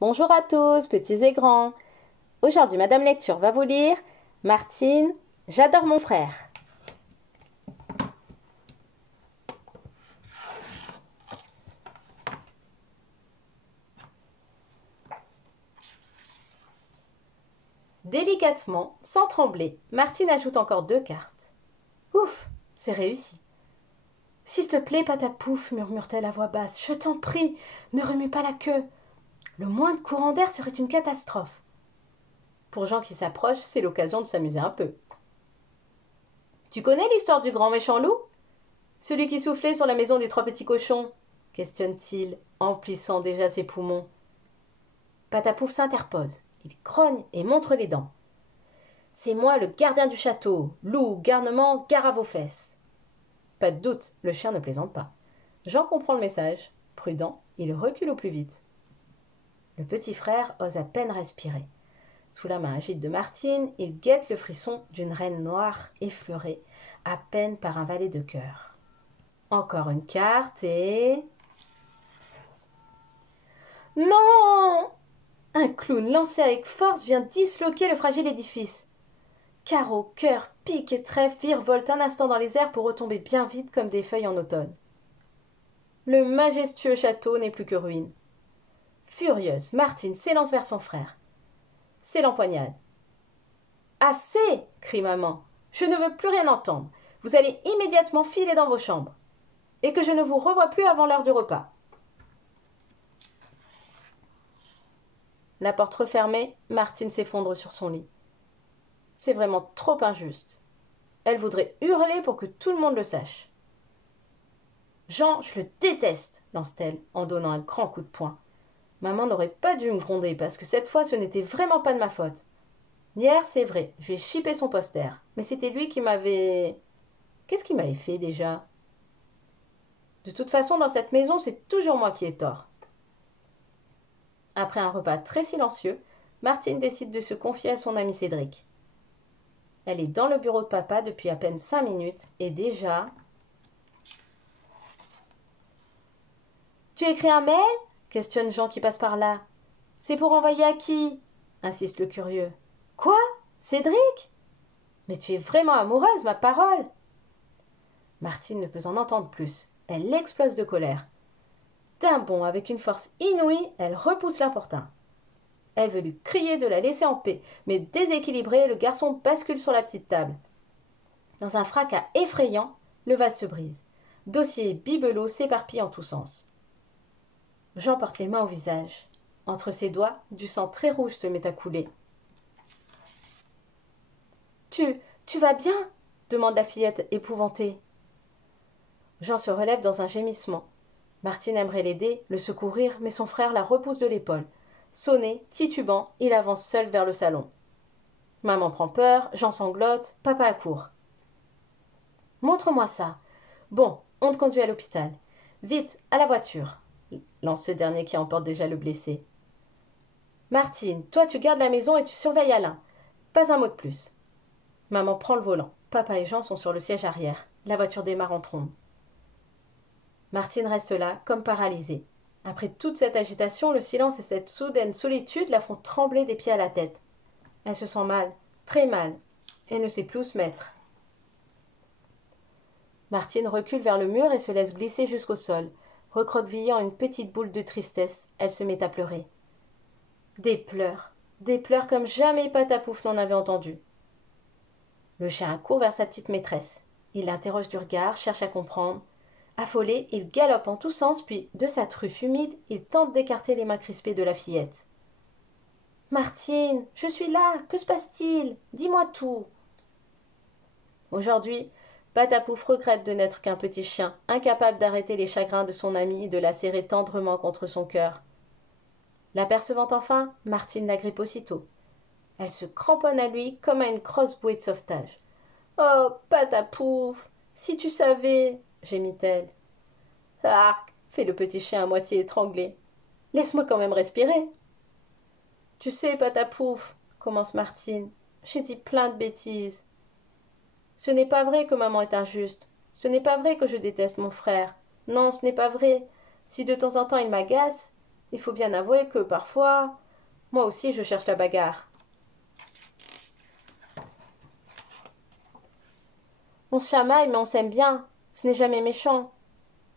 Bonjour à tous, petits et grands. Aujourd'hui, Madame Lecture va vous lire Martine, j'adore mon frère. Délicatement, sans trembler, Martine ajoute encore 2 cartes. Ouf, c'est réussi. S'il te plaît, Patapouf, murmure-t-elle à voix basse, je t'en prie, ne remue pas la queue. Le moindre courant d'air serait une catastrophe. Pour Jean qui s'approche, c'est l'occasion de s'amuser un peu. Tu connais l'histoire du grand méchant loup? Celui qui soufflait sur la maison des 3 petits cochons, questionne-t-il, emplissant déjà ses poumons. Patapouf s'interpose. Il grogne et montre les dents. C'est moi le gardien du château. Loup, garnement, gare à vos fesses. Pas de doute, le chien ne plaisante pas. Jean comprend le message. Prudent, il recule au plus vite. Le petit frère ose à peine respirer. Sous la main agite de Martine, il guette le frisson d'une reine noire effleurée, à peine par un valet de cœur. Encore une carte et... Non! Un clown lancé avec force vient disloquer le fragile édifice. Carreaux, cœurs, piques et trèfles virevoltent un instant dans les airs pour retomber bien vite comme des feuilles en automne. Le majestueux château n'est plus que ruine. Furieuse, Martine s'élance vers son frère. C'est l'empoignade. Assez! Crie maman. Je ne veux plus rien entendre. Vous allez immédiatement filer dans vos chambres. Et que je ne vous revoie plus avant l'heure du repas. La porte refermée, Martine s'effondre sur son lit. C'est vraiment trop injuste. Elle voudrait hurler pour que tout le monde le sache. Jean, je le déteste, lance-t-elle en donnant un grand coup de poing. Maman n'aurait pas dû me gronder parce que cette fois ce n'était vraiment pas de ma faute. Hier, c'est vrai, je lui ai chippé son poster, mais c'était lui qui m'avait... Qu'est-ce qu'il m'avait fait déjà? De toute façon, dans cette maison, c'est toujours moi qui ai tort. Après un repas très silencieux, Martine décide de se confier à son ami Cédric. Elle est dans le bureau de papa depuis à peine 5 minutes et déjà... Tu écris un mail? Questionne Jean qui passe par là. C'est pour envoyer à qui? Insiste le curieux. Quoi? Cédric? Mais tu es vraiment amoureuse, ma parole! Martine ne peut en entendre plus. Elle explose de colère. D'un bond, avec une force inouïe, elle repousse l'importun. Elle veut lui crier de la laisser en paix, mais déséquilibré, le garçon bascule sur la petite table. Dans un fracas effrayant, le vase se brise. Dossiers et bibelots s'éparpillent en tous sens. Jean porte les mains au visage. Entre ses doigts, du sang très rouge se met à couler. Tu vas bien? Demande la fillette épouvantée. Jean se relève dans un gémissement. Martine aimerait l'aider, le secourir, mais son frère la repousse de l'épaule. Sonné, titubant, il avance seul vers le salon. Maman prend peur, Jean sanglote, papa accourt. Montre-moi ça. Bon, on te conduit à l'hôpital. Vite, à la voiture, lance ce dernier qui emporte déjà le blessé. Martine, toi tu gardes la maison et tu surveilles Alain. Pas un mot de plus. Maman prend le volant. Papa et Jean sont sur le siège arrière. La voiture démarre en trombe. Martine reste là, comme paralysée. Après toute cette agitation, le silence et cette soudaine solitude la font trembler des pieds à la tête. Elle se sent mal, très mal, et ne sait plus où se mettre. Martine recule vers le mur et se laisse glisser jusqu'au sol. Recroquevillant une petite boule de tristesse, elle se met à pleurer. Des pleurs comme jamais Patapouf n'en avait entendu. Le chien court vers sa petite maîtresse. Il l'interroge du regard, cherche à comprendre. Affolé, il galope en tous sens, puis, de sa truffe humide, il tente d'écarter les mains crispées de la fillette. « Martine, je suis là, que se passe-t-il? Dis-moi tout !» Aujourd'hui, Patapouf regrette de n'être qu'un petit chien, incapable d'arrêter les chagrins de son ami et de la serrer tendrement contre son cœur. L'apercevant enfin, Martine l'agrippe aussitôt. Elle se cramponne à lui comme à une grosse bouée de sauvetage. « Oh, Patapouf, si tu savais !» gémit-elle. « Arc !» fait le petit chien à moitié étranglé. « Laisse-moi quand même respirer !»« Tu sais, Patapouf, » commence Martine, « j'ai dit plein de bêtises. Ce n'est pas vrai que maman est injuste. Ce n'est pas vrai que je déteste mon frère. Non, ce n'est pas vrai. Si de temps en temps il m'agace, Il faut bien avouer que parfois, moi aussi je cherche la bagarre. On se chamaille, mais on s'aime bien. Ce n'est jamais méchant.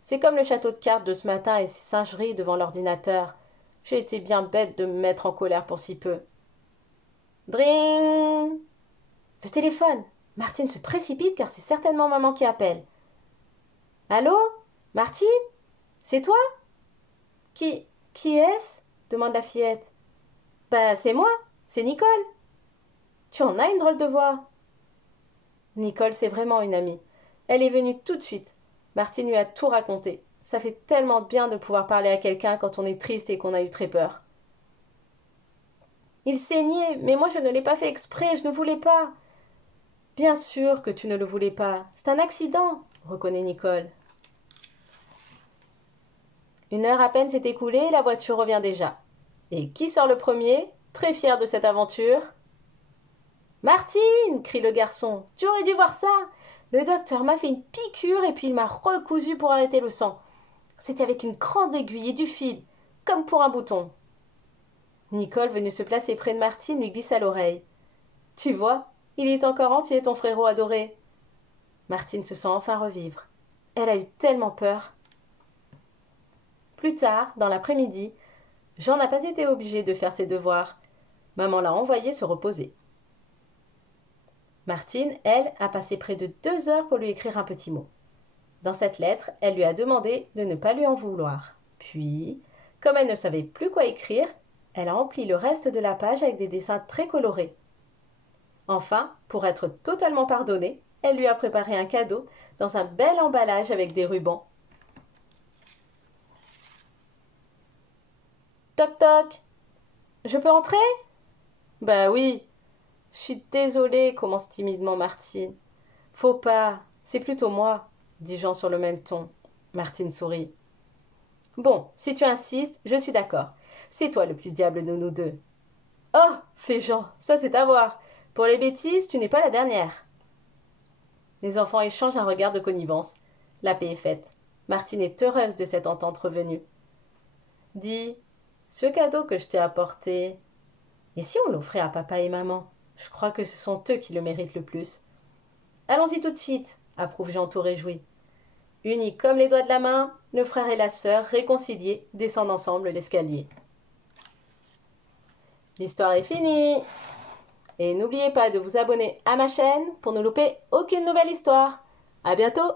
C'est comme le château de cartes de ce matin et ses singeries devant l'ordinateur. J'ai été bien bête de me mettre en colère pour si peu. Dring! Le téléphone. Martine se précipite car c'est certainement maman qui appelle. Allô? Martine? C'est toi? Qui est-ce? Demande la fillette. Ben, c'est moi, c'est Nicole. Tu en as une drôle de voix. Nicole, c'est vraiment une amie. Elle est venue tout de suite. Martine lui a tout raconté. Ça fait tellement bien de pouvoir parler à quelqu'un quand on est triste et qu'on a eu très peur. Il saignait, mais moi je ne l'ai pas fait exprès, je ne voulais pas. Bien sûr que tu ne le voulais pas. C'est un accident, reconnaît Nicole. 1 heure à peine s'est écoulée et la voiture revient déjà. Et qui sort le premier, très fier de cette aventure? Martine! Crie le garçon. Tu aurais dû voir ça! Le docteur m'a fait une piqûre et puis il m'a recousu pour arrêter le sang. C'était avec une grande aiguille et du fil, comme pour un bouton. Nicole, venue se placer près de Martine, lui glisse à l'oreille. Tu vois, il est encore entier, ton frérot adoré. Martine se sent enfin revivre. Elle a eu tellement peur. Plus tard, dans l'après-midi, Jean n'a pas été obligé de faire ses devoirs. Maman l'a envoyé se reposer. Martine, elle, a passé près de 2 heures pour lui écrire un petit mot. Dans cette lettre, elle lui a demandé de ne pas lui en vouloir. Puis, comme elle ne savait plus quoi écrire, elle a empli le reste de la page avec des dessins très colorés. Enfin, pour être totalement pardonnée, elle lui a préparé un cadeau dans un bel emballage avec des rubans. Toc toc. Je peux entrer? Ben oui. Je suis désolée, commence timidement Martine. Faut pas, c'est plutôt moi, dit Jean sur le même ton. Martine sourit. Bon, si tu insistes, je suis d'accord. C'est toi le plus diable de nous deux. Oh, fait Jean, ça c'est à voir. Pour les bêtises, tu n'es pas la dernière. Les enfants échangent un regard de connivence. La paix est faite. Martine est heureuse de cette entente revenue. Dis, ce cadeau que je t'ai apporté, et si on l'offrait à papa et maman? Je crois que ce sont eux qui le méritent le plus. Allons-y tout de suite, approuve Jean tout réjoui. Unis comme les doigts de la main, le frère et la sœur, réconciliés, descendent ensemble l'escalier. L'histoire est finie. Et n'oubliez pas de vous abonner à ma chaîne pour ne louper aucune nouvelle histoire. À bientôt!